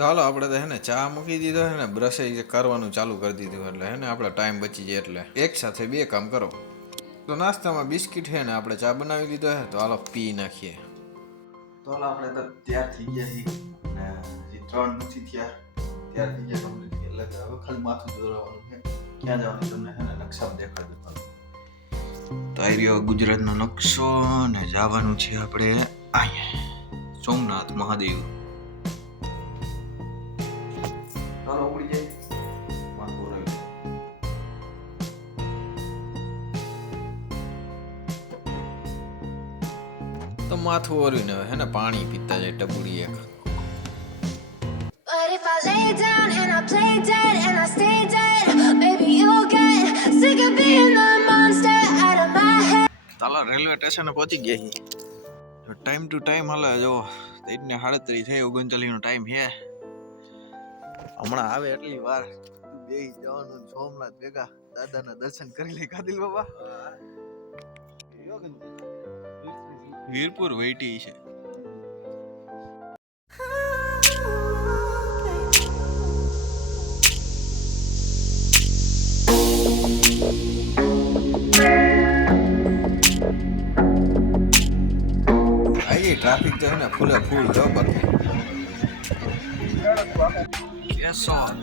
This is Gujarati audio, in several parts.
તો હાલો આપણે તો હેને ચા મૂકી દીધો હે ને બ્રશે કરવાનું ચાલુ કરી દીધું એટલે હે ને આપણે ટાઈમ બચી જાય એટલે. એક સાથે બે કામ કરો. તો નાસ્તામાં બિસ્કિટ છે ને આપણે ચા બનાવી દીધો હે તો હાલો પી નાખીએ. તો હાલો આપણે તો તૈયાર થઈ ગયા છીએ. ત્રણ નથી થયા, તૈયાર થઈ ગયા કમ્પ્લીટ એટલે હવે ખાલી માથું દોરાવાનું છે. ક્યાં જવાનું તમને હે ને નકશા દેખાડ દઉં તો આવી રહ્યો ગુજરાતનો નકશો ને જવાનું છે આપણે અહીંયા. સોમનાથ મહાદેવ. તો માથું ઓરવીને ને હે ને પાણી પીતા જાય ટબુડી એક. But if I lay down and I play dead and I stay dead, maybe you'll get sick of being the monster out of my head. તાલા રેલવે સ્ટેશને પહોંચી ગયા જો ટાઈમ ટુ ટાઈમ હાલે જો તેજને સાડત્રીસ થઈ ઓગણચાલીસનો ટાઈમ છે હમણાં આવે એટલી વાર. બે જવાનું સોમનાથ ભેગા દાદાના દર્શન કરી લે કાદિલ બાબા. વીરપુર વેટી છે. ટ્રાફિક તો એને ને ફૂલે ફૂલ જો બાકી કેસોટ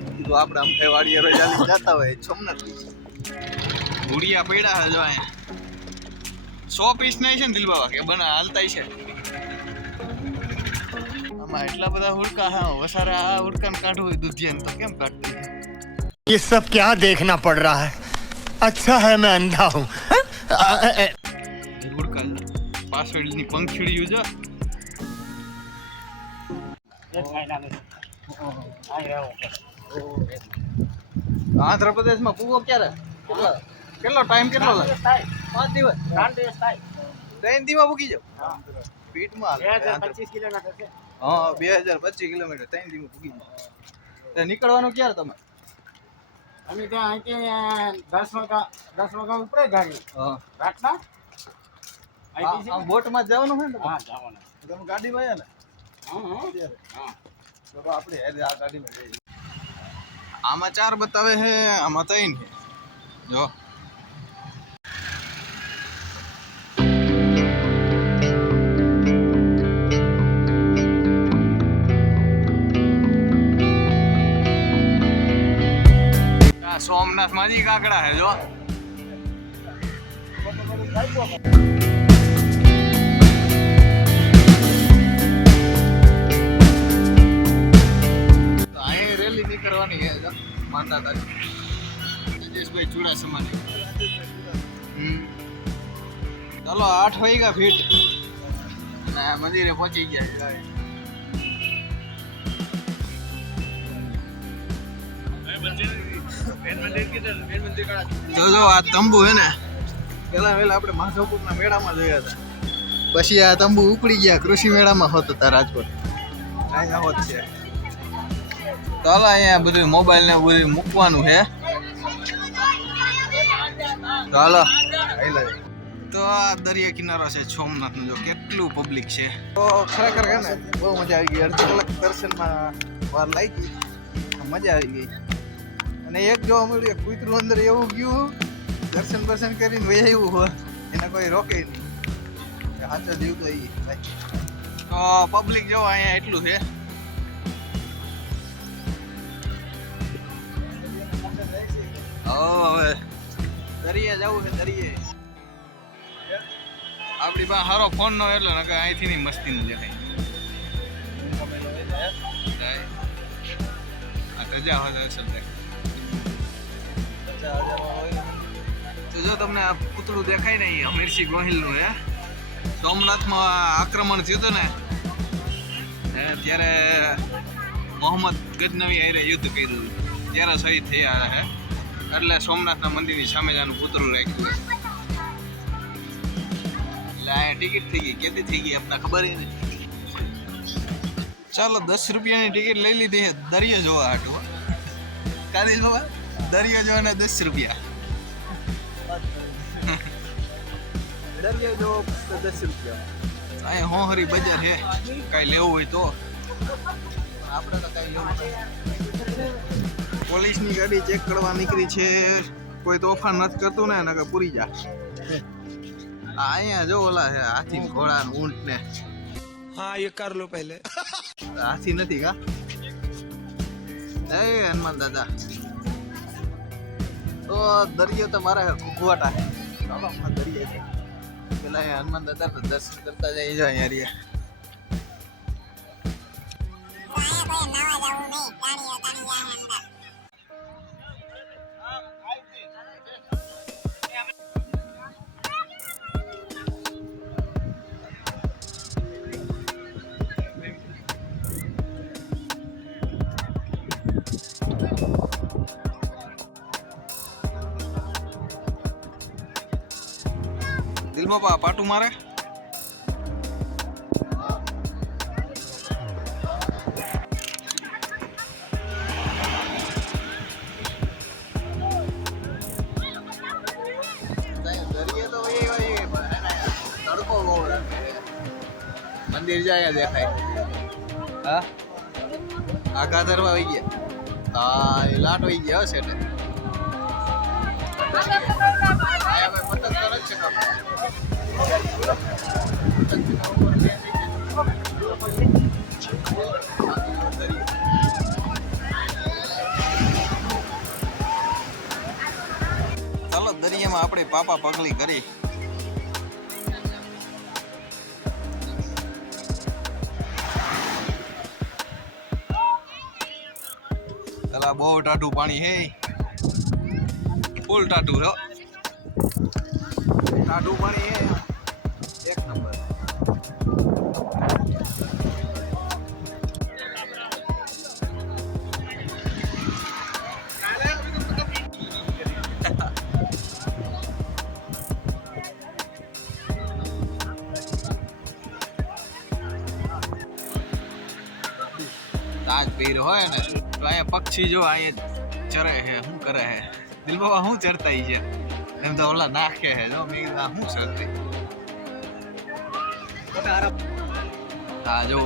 તો આપણે આમ થાય વાડીએ રોજ હાલી જતા હોય સોમનાથ ભૂડિયા પડ્યા છે જો અહીંયા સો પીસ ના છે ને દિલબાવા કે બના હાલતા છે આમાં એટલા બધા હુડકા હા વસારા આ હુડકાને કાઢવું હોય દુધિયાને તો કેમ કાઢતી છે ये सब क्या देखना पड़ रहा है अच्छा है मैं अंधा हूँ હુડકા પાછળની પંખીડીયું જો આંધ્રપ્રદેશમાં પૂવો ક્યારે? કેટલો? ટાઈમ કેટલો લાગે? પાંચ દિવસ? ત્રણ દિવસ પૂકી જાવ સ્પીડમાં હા બે હજાર પચીસ કિલોમીટર ત્રણ દિવસ પૂકી જાવ ત્યાં નીકળવાનું ક્યારે તમે? અમે ત્યાં અહીંથી દસ વાગા દસ વાગા ઉપરે ગાડી. હા. રાતના? છે બોટમાં જવાનું હોય ને હા જવાના. તમે ગાડી આવ્યા ને? હા હા. આપણે આ ગાડીમાં જઈએ. આમાં ચાર બતાવે છે આમાં ત્રણ છે. જો. આ સોમનાથ માજી કાકડા છે જો. અહીં કરવાની છે જો, માતા તારી. રાજેશભાઈ ચુડાસમાની ચાલો, આઠ વાગ્યા ફીટ અને મંદિરે પહોંચી ગયા છે જો જો, આ તંબુ હે ને પેલા વેલા આપણે માધવપુરના મેળામાં જોયા હતા. પછી આ તંબુ ઉપડી ગયા, કૃષિ મેળામાં હોત હતા રાજકોટ. અહીંયા હોત છે. હાલો અહીંયા બધું મોબાઈલ ને બધું મૂકવાનું છે. ચાલો તો આ દરિયા કિનારો છે, સોમનાથનો જો કેટલું પબ્લિક છે. તો ખરેખર છે ને, બહુ મજા આવી ગઈ. અડધી કલાક દર્શનમાં વાર લાગી. ગઈ મજા આવી ગઈ. અને એક જોવા મળ્યું કૂતરું અંદર એવું ગયું, દર્શન બર્શન કરીને વહી આવ્યું હોય, એને કોઈ રોકે નહીં. સાચો જીવ તો એ તો પબ્લિક જો અહીંયા એટલું છે. દરિયે જવું છે દરિયે. આપણી પાસે સારો ફોન નો એટલે નકર અહીંથી ની મસ્તી ન જાય. આ રજા હોય અસર તો જો તમને આ પૂતળું દેખાય ને અહીં અમીરસિંહ ગોહિલનું હે? સોમનાથમાં આક્રમણ થયું હતું ને ત્યારે મોહમ્મદ ગજનવી હારે યુદ્ધ કર્યું. ત્યારે શહીદ થયા હે? એટલે સોમનાથના મંદિરની સામે જાનું પૂતળું રાખ્યું એટલે આ ટિકિટ થઈ ગઈ. કેતી થઈ ગઈ આપણને ખબર નથી. ચાલો દસ રૂપિયાની ટિકિટ લઈ લીધી છે દરિયો જોવા હાટું. કાદિલ બાબા દરિયો જોવાના દસ રૂપિયા. દરિયો જો દસ રૂપિયા. અહીં હોહરી બજાર છે. કાંઈ લેવું હોય તો. આપણે તો કઈ લેવું. પોલીસની ગાડી ચેક કરવા નીકળી છે. કોઈ તોફાન નથી કરતું ને નકર પૂરી જા. અહીંયા જો ઓલા છે હાથી ઘોડા ને ઊંટ ને. હા એ કર લો પહેલે. હાથી નથી કા? એ હનુમાન દાદા. તો દરિયો તો મારા ઘૂઘવાટા છે. ચાલો હમણાં દરિયે છે. પેલા હનુમાન દાદા તો દર્શન કરતા જાય જો અહીંયા રહ્યા. નવા જવું પા, પાટું મારે. મંદિર જાય દેખાય. હા? આઘા ધરવા આવી ગયા. હા લાટ વહી ગયા હશે ને ચાલો દરિયામાં આપણે પાપા પગલી કરી. પેલા બહુ ટાટું પાણી હે. ફૂલ ટાટું હો. ટાઢું પાણી હે એક નંબર તાજ પીર હોય ને તો અહીંયા પક્ષી જો અહીંયા ચરે હે શું કરે હે દિલ બાબા શું ચરતા ઈ છે એમ તો ઓલા નાખે હે જો મેં કીધું આ શું ચરતી હા જો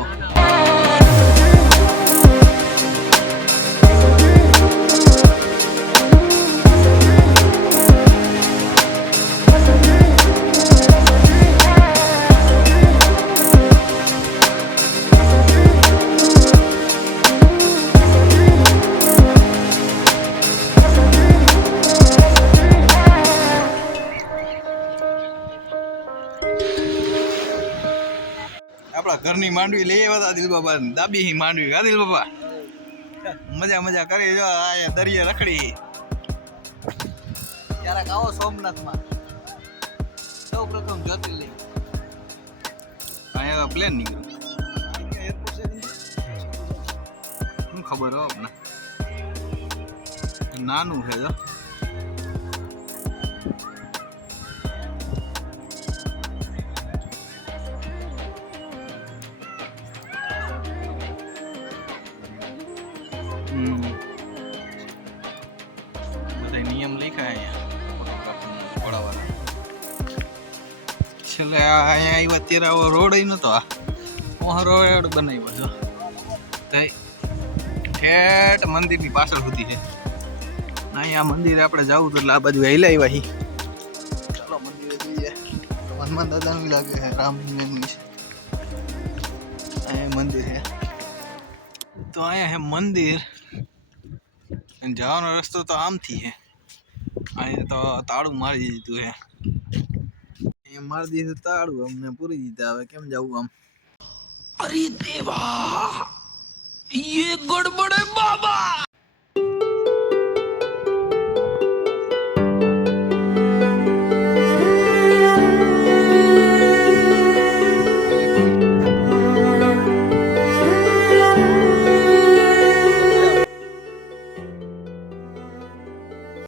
આપણા ઘરની માંડવી લઈ આવ્યા હતા દિલ બાબા દાબી હી માંડવી કા દિલ બાબા મજા મજા કરી જો, આ દરિયે રખડી. ક્યારેક આવો સોમનાથમાં. સૌ પ્રથમ જ્યોતિર્લિંગ. અહીંયા પ્લેન નીકળ્યો. શું ખબર હો આપણે નાનું છે જો. છેલ્લે અહીંયા આવ્યા અત્યારે આવો રોડ નતો આ. રોડ બનાવ્યો છો તઈ ઠેઠ મંદિરની પાછળ સુધી છે. અહીંયા મંદિરે આપણે જવું તો એટલે આ બાજુ હેલા આવ્યા હી. ચાલો મંદિરે જઈએ. હનુમાન દાદાનું લાગે છે રામનું છે. અહીંયા મંદિર છે. તો અહીંયા હે મંદિર. જવાનો રસ્તો તો આમથી છે. અહીંયા તો તાળું મારી દીધું હે એમ મારી દીધું તાળું અમને પૂરી દીધા, હવે કેમ જવું આમ? અરે દેવા! યે ગડબડે